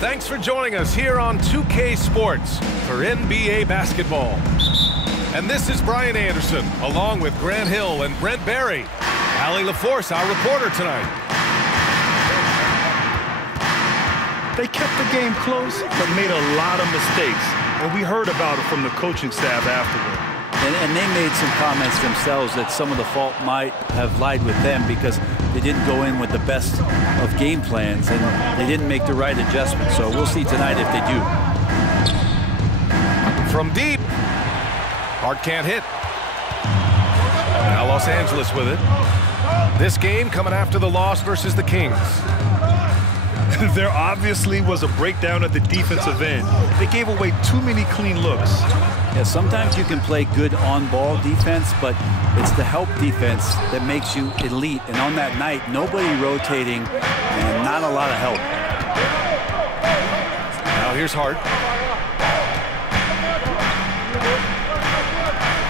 Thanks for joining us here on 2K Sports for NBA basketball. And this is Brian Anderson, along with Grant Hill and Brent Barry. Allie LaForce, our reporter tonight. They kept the game close, but made a lot of mistakes. And we heard about it from the coaching staff afterward. And they made some comments themselves that some of the fault might have lied with them because they didn't go in with the best of game plans and they didn't make the right adjustments. So we'll see tonight if they do. From deep. Hart can't hit. Now Los Angeles with it. This game coming after the loss versus the Kings. There obviously was a breakdown at the defensive end. They gave away too many clean looks. Yeah, sometimes you can play good on-ball defense, but it's the help defense that makes you elite. And on that night, nobody rotating and not a lot of help. Now here's Hart.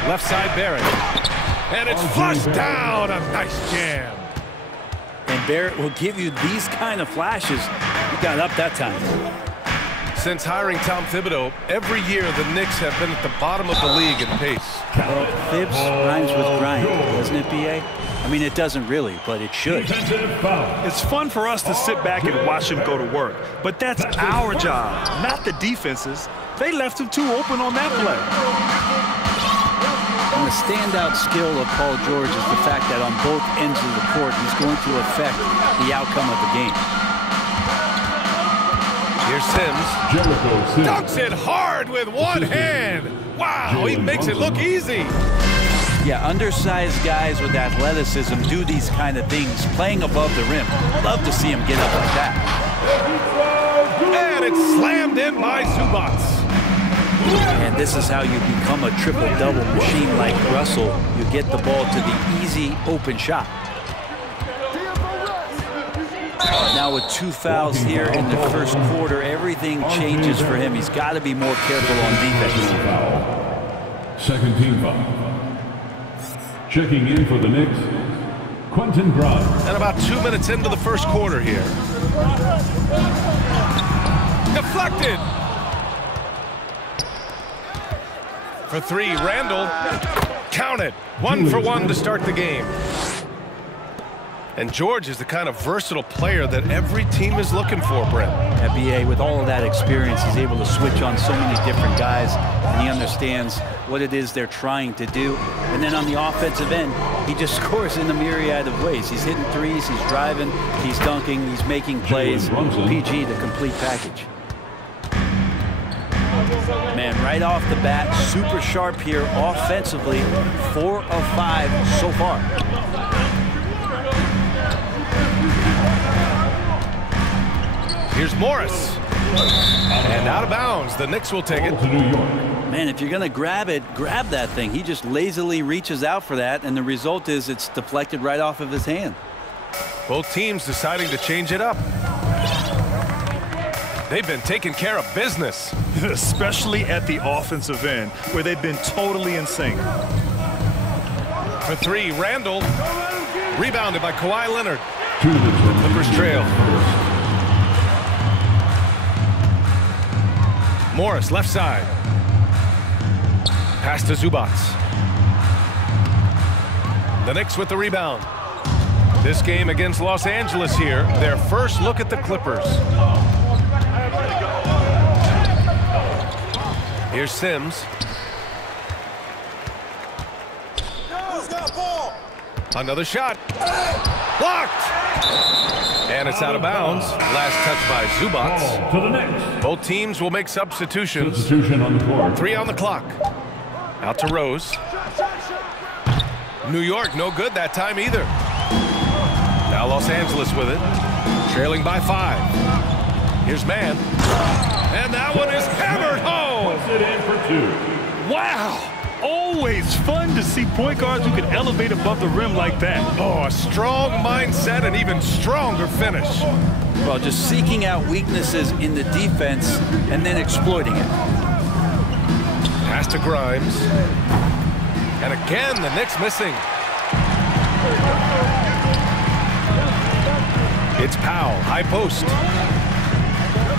Left side Barrett. And it's flushed down. A nice jam. And Barrett will give you these kind of flashes. He got up that time. Since hiring Tom Thibodeau, every year the Knicks have been at the bottom of the league in pace. Well, Thibs rhymes with grind, doesn't it, B.A.? I mean, it doesn't really, but it should. It's fun for us to sit back and watch him go to work, but that's our job, not the defense's. They left him too open on that play. And the standout skill of Paul George is the fact that on both ends of the court, he's going to affect the outcome of the game. Here's Sims. Dunks it hard with one hand. Wow, he makes it look easy. Yeah, undersized guys with athleticism do these kind of things, playing above the rim. Love to see him get up like that. And it's slammed in by Zubac. And this is how you become a triple-double machine like Russell. You get the ball to the easy open shot. Now with 2 fouls here in the first quarter, everything changes for him. He's got to be more careful on defense. Second team foul. Checking in for the Knicks, Quentin Grimes. And about 2 minutes into the first quarter here. Deflected. For three, Randall. Counted. 1 for 1 to start the game. And George is the kind of versatile player that every team is looking for, Brent. BA, with all of that experience, he's able to switch on so many different guys, and he understands what it is they're trying to do. And then on the offensive end, he just scores in a myriad of ways. He's hitting threes, he's driving, he's dunking, he's making plays. PG, the complete package. Man, right off the bat, super sharp here offensively. 4 of 5 so far. Here's Morris. And out of bounds. The Knicks will take it. Man, if you're going to grab it, grab that thing. He just lazily reaches out for that, and the result is it's deflected right off of his hand. Both teams deciding to change it up. They've been taking care of business. Especially at the offensive end, where they've been totally in sync. For three, Randall. Rebounded by Kawhi Leonard. The Clippers trail. Morris, left side. Pass to Zubac. The Knicks with the rebound. This game against Los Angeles here, their first look at the Clippers. Here's Sims. Another shot. Blocked. And it's out of bounds. Last touch by Zubac. To the Knicks. Both teams will make substitutions. Substitution on the court. 3 on the clock. Out to Rose. New York, no good that time either. Now Los Angeles with it. Trailing by 5. Here's Mann. And that one is hammered home. Puts it in for 2. Wow. Always fun to see point guards who can elevate above the rim like that. Oh, a strong mindset and even stronger finish. Well, just seeking out weaknesses in the defense and then exploiting it. Pass to Grimes. And again, the Knicks missing. high post.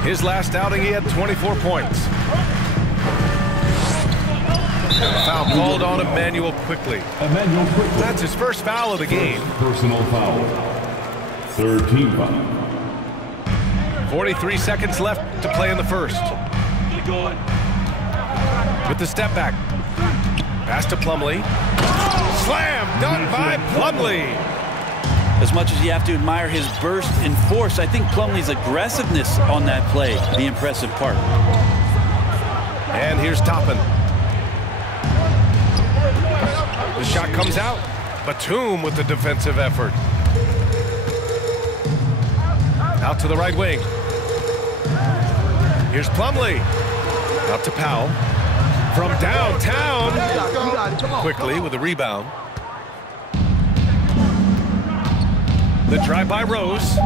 His last outing, he had 24 points. And a foul called on Immanuel Quickley. That's his first foul of the game. Personal foul. Third team foul. 43 seconds left to play in the first. With the step back. Pass to Plumlee. Slam done by Plumlee. As much as you have to admire his burst and force, I think Plumlee's aggressiveness on that play, the impressive part. And here's Toppin. The shot comes out. Batum with the defensive effort. Out to the right wing. Here's Plumlee. Out to Powell. From downtown. Quickly with the rebound. The drive by Rose.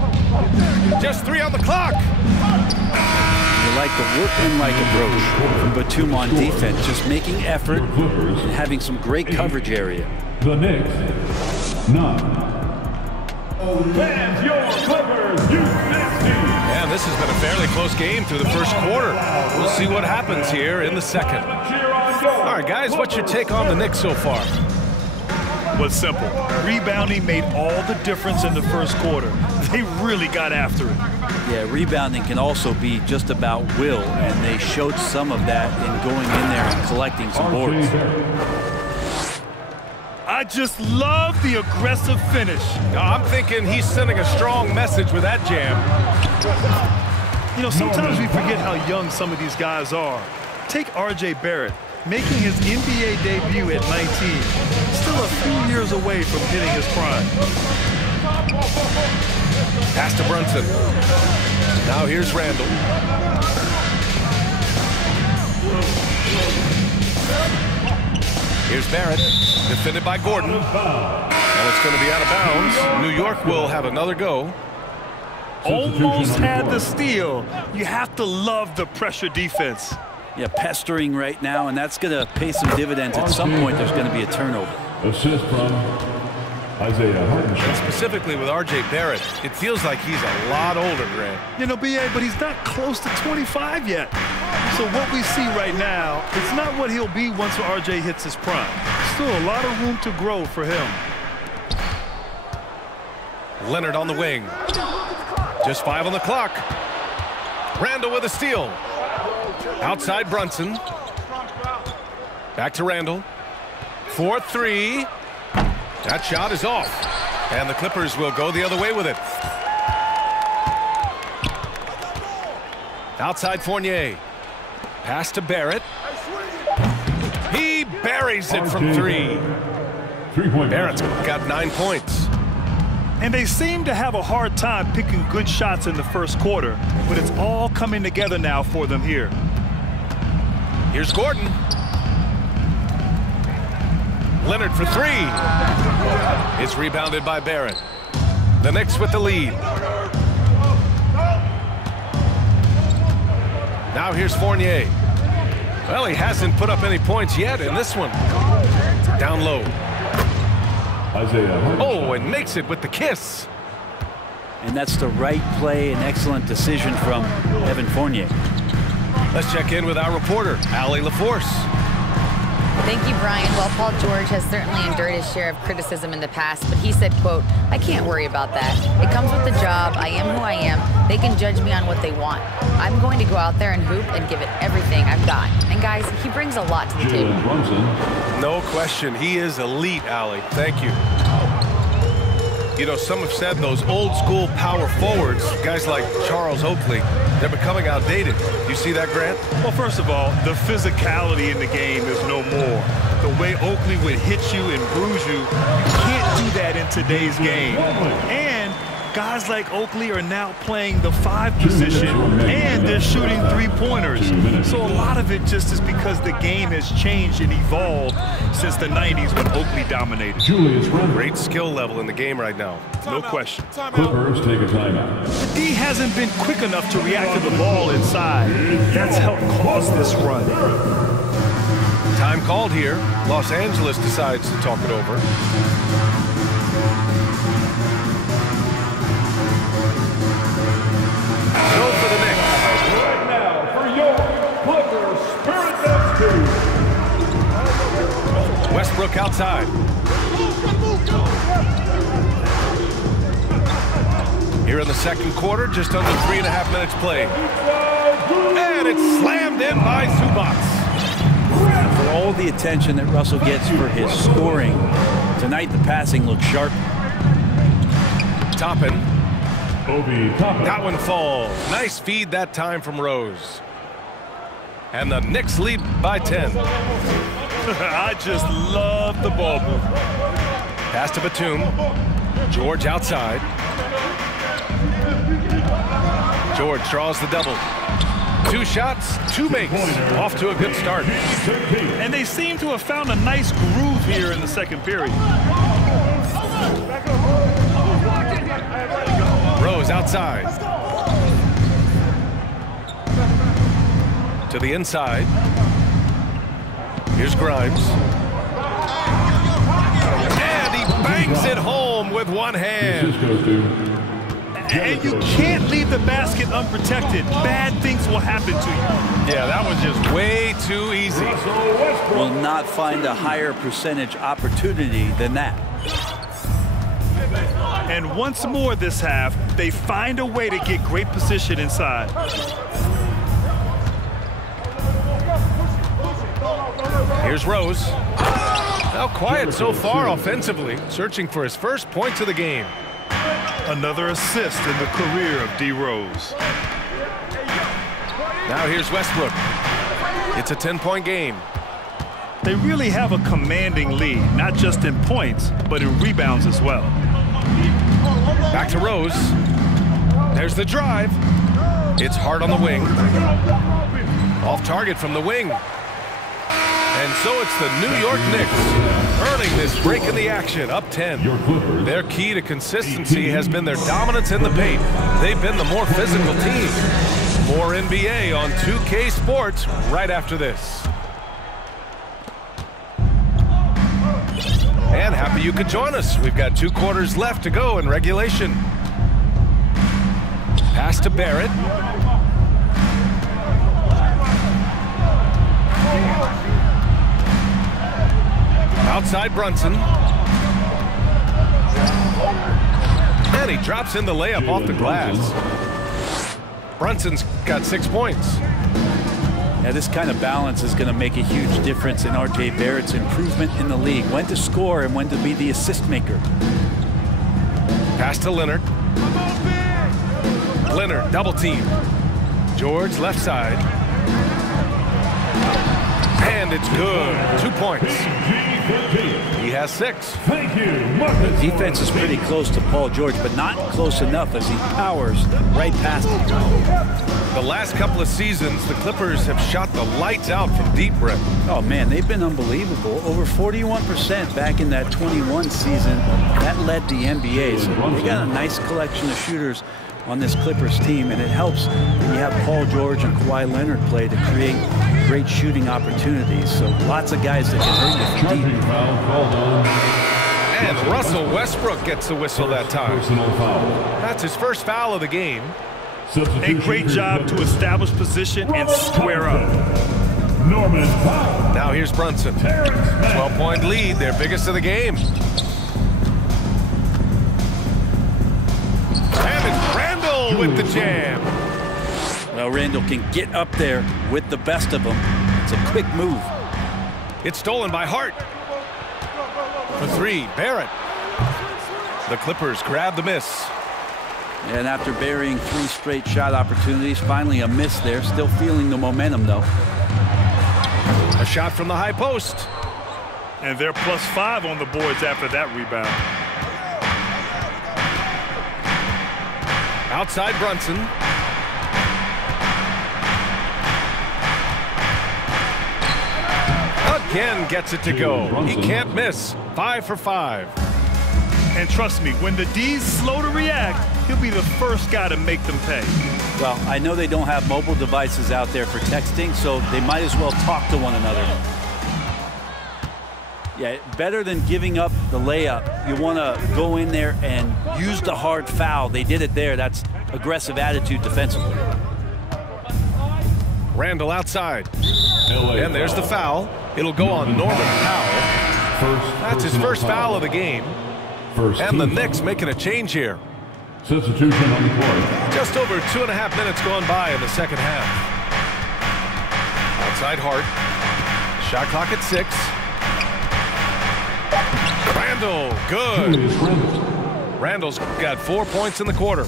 Just 3 on the clock. You like the workman-like approach from Batum on defense, just making effort and having some great coverage area. The Knicks, 9. Fans, your Clippers, And this has been a fairly close game through the first quarter. We'll see what happens here in the second. All right, guys, what's your take on the Knicks so far? Was simple. Rebounding made all the difference in the first quarter. They really got after it. Yeah, rebounding can also be just about will, and they showed some of that in going in there and collecting some boards. I just love the aggressive finish. I'm thinking he's sending a strong message with that jam. You know, sometimes we forget how young some of these guys are. Take R.J. Barrett, making his NBA debut at 19. Still a few years away from hitting his prime. Pass to Brunson. Now here's Randall. Here's Barrett, defended by Gordon. And it's going to be out of bounds. New York will have another go. Almost had the steal. You have to love the pressure defense. Yeah, pestering right now, and that's going to pay some dividends. At some point, there's going to be a turnover. Assist from Isaiah Hartenstein. Specifically with R.J. Barrett, it feels like he's a lot older, Grant. You know, B.A., but he's not close to 25 yet. So what we see right now, it's not what he'll be once R.J. hits his prime. Still a lot of room to grow for him. Leonard on the wing. Just 5 on the clock. Randall with a steal. Outside Brunson. Back to Randall. 4-3. That shot is off. And the Clippers will go the other way with it. Outside Fournier. Pass to Barrett. He buries it from 3. Barrett's got 9 points. And they seem to have a hard time picking good shots in the first quarter, but it's all coming together now for them here. Here's Gordon. Leonard for 3. It's rebounded by Barrett. The Knicks with the lead. Now here's Fournier. Well, he hasn't put up any points yet in this one. Down low. Oh, and makes it with the kiss. And that's the right play and excellent decision from Evan Fournier. Let's check in with our reporter, Allie LaForce. Thank you, Brian. Well, Paul George has certainly endured his share of criticism in the past, but he said, quote, "I can't worry about that. It comes with the job. I am who I am. They can judge me on what they want. I'm going to go out there and hoop and give it everything I've got." And guys, he brings a lot to the table. No question. He is elite, Allie. Thank you. You know, some have said those old school power forwards, guys like Charles Oakley, they're becoming outdated. You see that, Grant? Well, first of all, the physicality in the game is no more. The way Oakley would hit you and bruise you, you can't do that in today's game. And guys like Oakley are now playing the 5 position, and they're shooting 3-pointers. So a lot of it just is because the game has changed and evolved since the 90s when Oakley dominated. Great skill level in the game right now. No question. Clippers take a timeout. The D hasn't been quick enough to react to the ball inside. That's helped cause this run. Time called here. Los Angeles decides to talk it over. outside. Here in the second quarter, just under 3.5 minutes played. And it's slammed in by Zubac. For all the attention that Russell gets for his scoring, tonight the passing looks sharp. Toppin. Obi Toppin. That one falls. Nice feed that time from Rose. And the Knicks lead by 10. I just love the ball move. Pass to Batum. George outside. George draws the double. 2 shots, 2 makes. Off to a good start. And they seem to have found a nice groove here in the second period. Rose outside. To the inside. Here's Grimes. And he bangs it home with one hand. And you can't leave the basket unprotected. Bad things will happen to you. Yeah, that was just way too easy. Will not find a higher percentage opportunity than that. And once more this half, they find a way to get great position inside. Here's Rose. Now quiet so far offensively, searching for his first points of the game. Another assist in the career of D. Rose. Now here's Westbrook. It's a 10-point game. They really have a commanding lead, not just in points, but in rebounds as well. Back to Rose. There's the drive. It's hard on the wing. Off target from the wing. And so it's the New York Knicks earning this break in the action, up 10. Their key to consistency has been their dominance in the paint. They've been the more physical team. More NBA on 2K Sports right after this. And happy you could join us. We've got 2 quarters left to go in regulation. Pass to Barrett. Outside Brunson. And he drops in the layup off the glass. Brunson's got 6 points. Yeah, this kind of balance is going to make a huge difference in R.J. Barrett's improvement in the league. When to score and when to be the assist maker. Pass to Leonard. Leonard, double team. George, left side. And it's good. 2 points. He has 6. Thank you. The defense is pretty close to Paul George, but not close enough as he powers right past him. The last couple of seasons, the Clippers have shot the lights out from deep, Brett. Oh, man, they've been unbelievable. Over 41% back in that 21 season. That led the NBA. So they got a nice collection of shooters on this Clippers team, and it helps when you have Paul George and Kawhi Leonard play to create great shooting opportunities. So lots of guys that can hurt you from deep. And Russell Westbrook gets the whistle that time. That's his first foul of the game. A great job to establish position and square up. Now here's Brunson. 12-point lead, their biggest of the game. And it's Randall with the jam. Well, Randall can get up there with the best of them. It's a quick move. It's stolen by Hart. For 3, Barrett. The Clippers grab the miss. And after burying 3 straight shot opportunities, finally a miss there. Still feeling the momentum, though. A shot from the high post. And they're +5 on the boards after that rebound. Outside Brunson. Again gets it to go. He can't miss. 5 for 5. And trust me, when the D's slow to react, he'll be the first guy to make them pay. Well, I know they don't have mobile devices out there for texting, so they might as well talk to one another. Yeah, better than giving up the layup. You want to go in there and use the hard foul. They did it there. That's aggressive attitude defensively. Randall outside. And there's the foul. It'll go on Norman Powell. That's his first foul of the game. And the Knicks making a change here. Substitution on the court. Just over 2.5 minutes gone by in the second half. Outside Hart. Shot clock at 6. Randall, good. Randall's got 4 points in the quarter.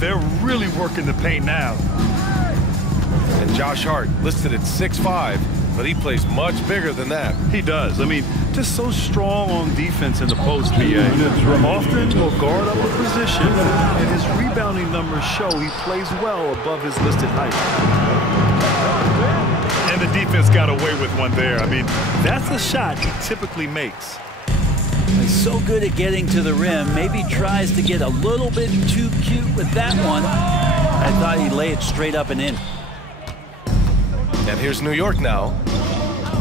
They're really working the paint now. And Josh Hart listed at 6'5", but he plays much bigger than that. He does. I mean, just so strong on defense in the post, BA. Often will guard up a position, and his rebounding numbers show he plays well above his listed height. And the defense got away with one there. I mean, that's a shot he typically makes. He's so good at getting to the rim. Maybe tries to get a little bit too cute with that one. I thought he'd lay it straight up and in. And here's New York now.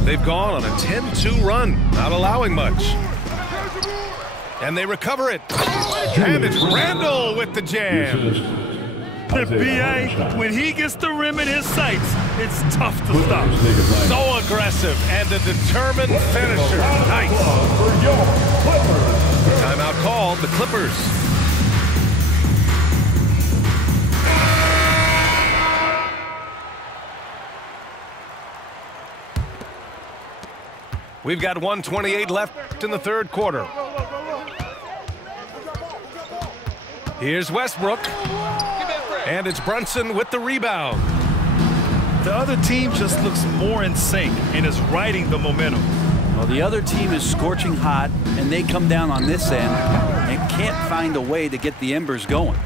They've gone on a 10-2 run, not allowing much. And they recover it. And it's Randall with the jam. The BA, when he gets the rim in his sights, it's tough to stop. So aggressive and a determined finisher. Nice. Timeout called, the Clippers. We've got 1:28 left in the third quarter. Here's Westbrook. And it's Brunson with the rebound. The other team just looks more in sync and is riding the momentum. Well, the other team is scorching hot, and they come down on this end and can't find a way to get the embers going.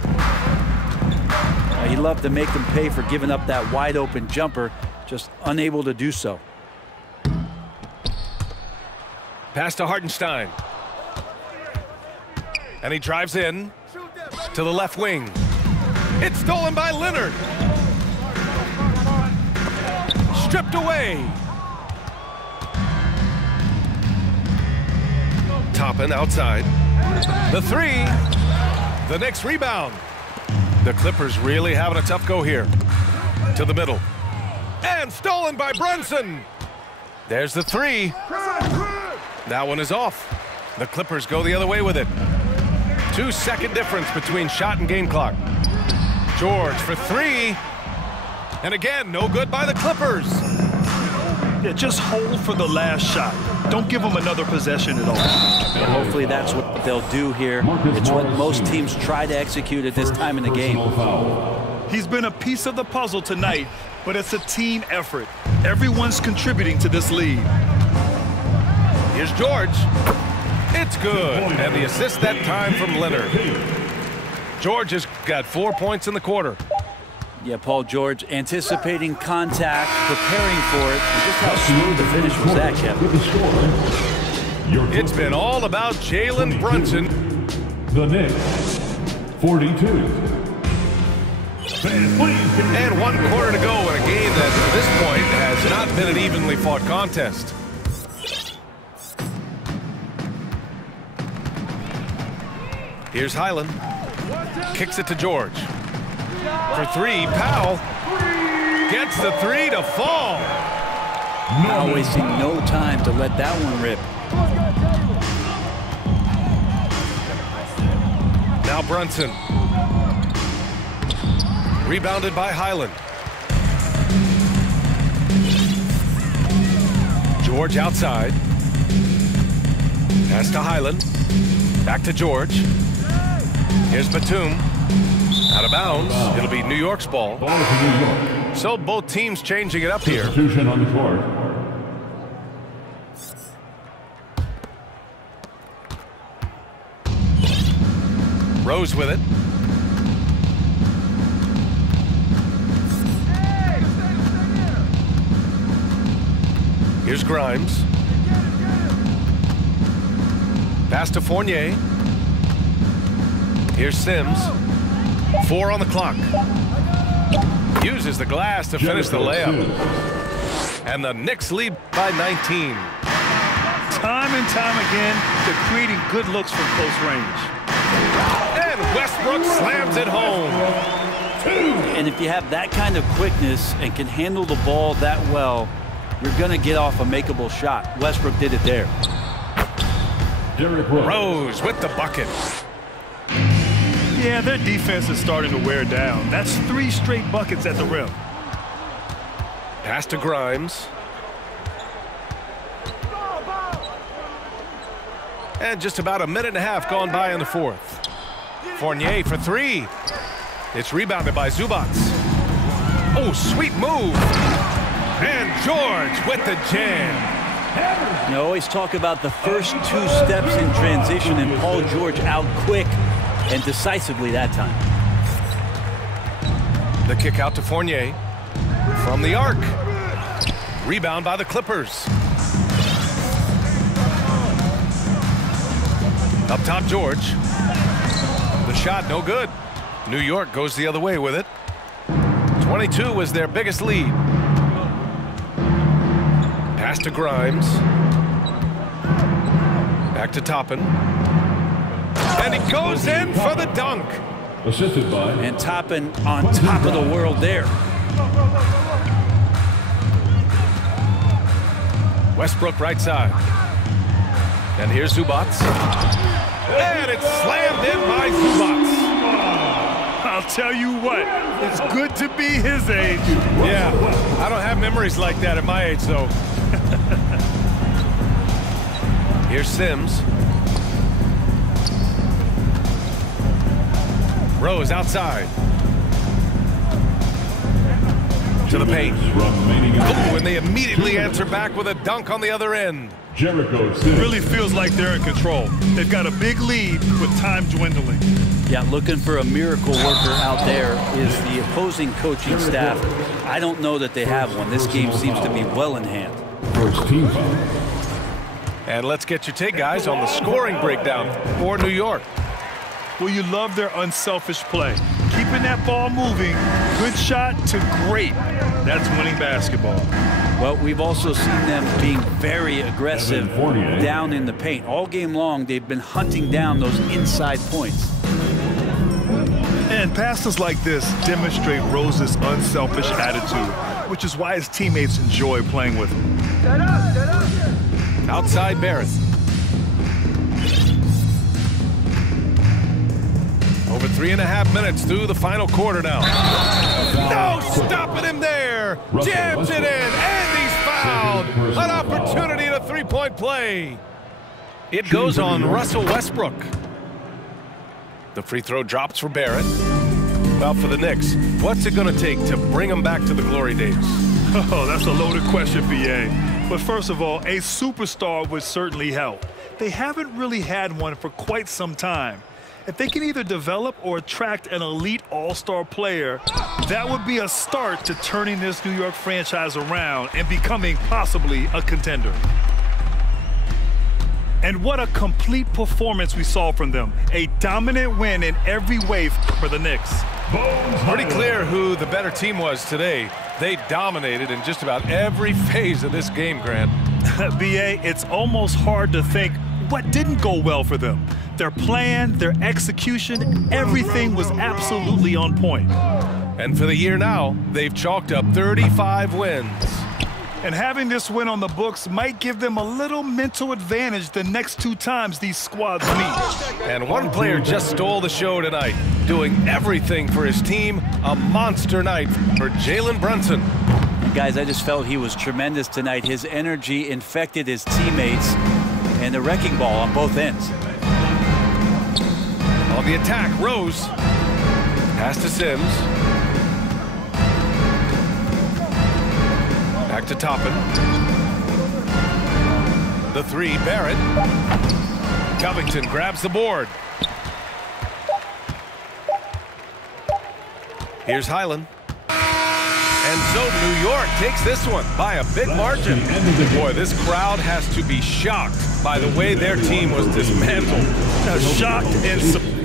He'd love to make them pay for giving up that wide open jumper, just unable to do so. Pass to Hartenstein. And he drives in to the left wing. It's stolen by Leonard. Stripped away. Toppin outside. The three. The Knicks rebound. The Clippers really having a tough go here. To the middle. And stolen by Brunson. There's the three. That one is off. The Clippers go the other way with it. 2-second difference between shot and game clock. George for three. And again, no good by the Clippers. Yeah, just hold for the last shot. Don't give them another possession at all. And hopefully that's what they'll do here. It's what most teams try to execute at this time in the game. He's been a piece of the puzzle tonight, but it's a team effort. Everyone's contributing to this lead. Here's George. It's good. And the assist that time from Leonard. George has got 4 points in the quarter. Yeah, Paul George anticipating contact, preparing for it. And just how smooth the finish was that, Kevin. It's been all about Jalen Brunson. The Knicks, 42. And 1 quarter to go in a game that, to this point, has not been an evenly fought contest. Here's Highland. Kicks it to George. For three, Powell gets the three to fall. Now wasting no time to let that one rip. Now Brunson. Rebounded by Highland. George outside. Pass to Highland. Back to George. Here's Batum. Out of bounds. It'll be New York's ball. Ball to New York. So both teams changing it up here. Substitution on the court. Rose with it. Here's Grimes. Pass to Fournier. Here's Sims. 4 on the clock. Uses the glass to finish the layup. And the Knicks lead by 19. Time and time again, they're creating good looks from close range. And Westbrook slams it home. And if you have that kind of quickness and can handle the ball that well, you're going to get off a makeable shot. Westbrook did it there. Derrick Rose. Rose with the bucket. Yeah, their defense is starting to wear down. That's 3 straight buckets at the rim. Pass to Grimes. And just about a minute and a half gone by in the fourth. Fournier for 3. It's rebounded by Zubac. Oh, sweet move. And George with the jam. You always talk about the first 2 steps in transition, and Paul George out quick and decisively that time. The kick out to Fournier. From the arc. Rebound by the Clippers. Up top, George. The shot, no good. New York goes the other way with it. 22 was their biggest lead. Pass to Grimes. Back to Toppin. And he goes in for the dunk. Assisted by. And Toppin on top of the world there. Westbrook right side. And here's Zubac. And it's slammed in by Zubac. I'll tell you what, it's good to be his age. Yeah, I don't have memories like that at my age, though. Here's Sims. Rose outside. To the paint. Oh, and they immediately answer back with a dunk on the other end. Jericho It Sims. really feels like they're in control. They've got a big lead with time dwindling. Yeah, looking for a miracle worker out there is the opposing coaching staff. I don't know that they have one. This game seems to be well in hand. First team foul. And let's get your take, guys, on the scoring breakdown for New York. Well, you love their unselfish play. Keeping that ball moving, good shot to great. That's winning basketball. Well, we've also seen them being very aggressive down in the paint. All game long, they've been hunting down those inside points. And passes like this demonstrate Rose's unselfish attitude, which is why his teammates enjoy playing with him. Outside Barrett. Over 3.5 minutes through the final quarter now. No, stopping him there. Jams it in, and he's fouled. An opportunity at a three-point play. It goes on Russell Westbrook. The free throw drops for Barrett. Well, for the Knicks, what's it going to take to bring them back to the glory days? Oh, that's a loaded question, BA. But first of all, a superstar would certainly help. They haven't really had one for quite some time. If they can either develop or attract an elite all-star player, that would be a start to turning this New York franchise around and becoming possibly a contender. And what a complete performance we saw from them. A dominant win in every way for the Knicks. Pretty clear who the better team was today. They dominated in just about every phase of this game, Grant. BA, it's almost hard to think what didn't go well for them. Their plan, their execution, everything was absolutely on point. And for the year now, they've chalked up 35 wins. And having this win on the books might give them a little mental advantage the next 2 times these squads meet. And one player just stole the show tonight, doing everything for his team. A monster night for Jalen Brunson. And guys, I just felt he was tremendous tonight. His energy infected his teammates, and the wrecking ball on both ends. On the attack, Rose. Pass to Sims. Back to Toppin. The 3, Barrett. Covington grabs the board. Here's Highland. And so New York takes this one by a big margin. Boy, this crowd has to be shocked by the way their team was dismantled. Shocked and surprised.